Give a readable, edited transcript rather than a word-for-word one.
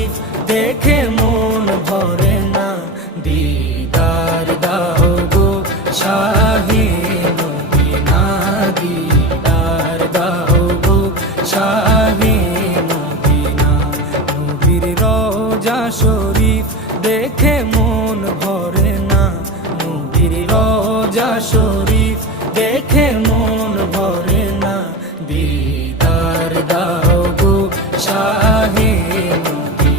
শরীফ দেখে মন ভরে না। দিদার দাও গো শাহে মদিনা, দিদার দাও গো শাহে মদিনা। নবীর রওজা শরীফ দেখে মন ভরে না, নবীর রওজা শরীফ